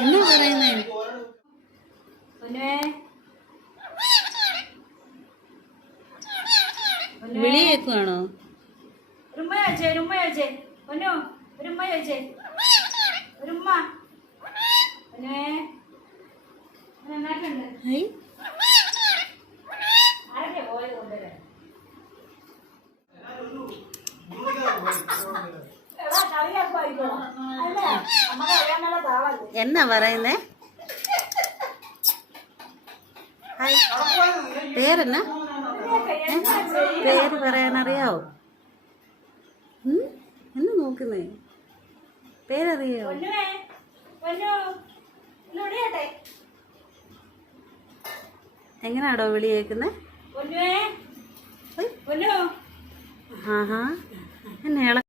എന്നാ പറയുന്നേ? വിളി കേൾക്കുവാണോ? ഒരു ഉമ്മ ചോദിച്ചേ ഒരുമ്മ ചോദിച്ചേ. പൊന്നു ഒരു ഉമ്മ ചോദിച്ചേ. ഒരു ഉമ്മ പൊന്നുവേ ഇത് നന്നായിട്ടുണ്ട് എന്നാ പറയുന്നേ? ഹായ്. പേരെന്നാ? പേര് പറയാനറിയാവോ? എന്നാ നോക്കുന്നേ? പേരറിയോ? പൊന്നുവേ പൊന്നു ഒന്ന് വിളിയട്ടെ എങ്ങനാടോ വിളി കേൾക്കുന്നേ പൊന്നുവേ. പൊന്നു. ആഹാ. എന്നെ ഇള